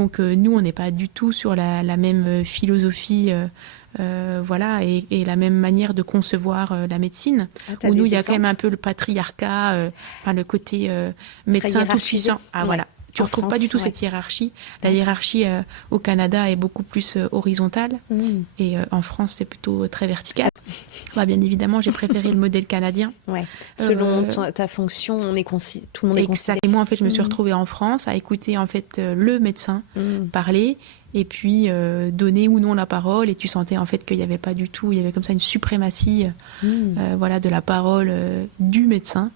Donc nous, on n'est pas du tout sur la même philosophie voilà, et la même manière de concevoir la médecine. Où nous, il y a quand même un peu le patriarcat, enfin, le côté médecin tout puissant. Ah, voilà. Tu ne retrouves pas du tout cette hiérarchie. La hiérarchie au Canada est beaucoup plus horizontale et en France, c'est plutôt très vertical. Bah, bien évidemment, j'ai préféré le modèle canadien. Ouais. Selon ta fonction, tout le monde est considéré. Et moi, en fait, je me suis retrouvée en France à écouter en fait le médecin parler et puis donner ou non la parole. Et tu sentais en fait qu'il n'y avait pas du tout, il y avait comme ça une suprématie voilà, de la parole du médecin.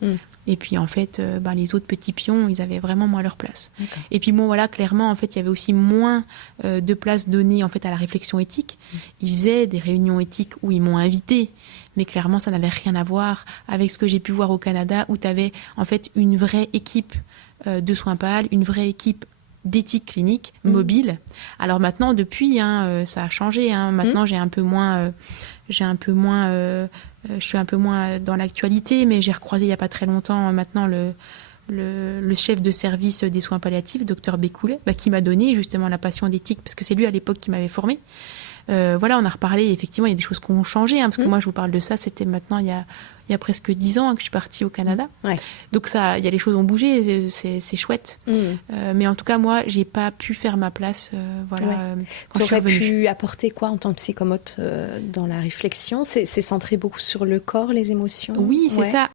Et puis en fait, les autres petits pions, ils avaient vraiment moins leur place. Et puis bon, voilà, clairement, en fait, il y avait aussi moins de place donnée en fait à la réflexion éthique. Ils faisaient des réunions éthiques où ils m'ont invité, mais clairement, ça n'avait rien à voir avec ce que j'ai pu voir au Canada, où tu avais en fait une vraie équipe de soins PAL, une vraie équipe d'éthique clinique mobile. Alors maintenant, depuis, ça a changé. Maintenant, j'ai un peu moins... je suis un peu moins dans l'actualité, mais j'ai recroisé il n'y a pas très longtemps maintenant le chef de service des soins palliatifs, Dr Bécoulet, qui m'a donné justement la passion d'éthique, parce que c'est lui à l'époque qui m'avait formée. Voilà, on a reparlé, effectivement, il y a des choses qui ont changé, parce que moi je vous parle de ça, c'était maintenant il y a presque 10 ans que je suis partie au Canada. Donc ça, il y a les choses ont bougé, c'est chouette. Mais en tout cas, moi, j'ai pas pu faire ma place. Voilà, quand tu aurais pu apporter quoi en tant que psychomote dans la réflexion? C'est centré beaucoup sur le corps, les émotions? Oui, c'est ça.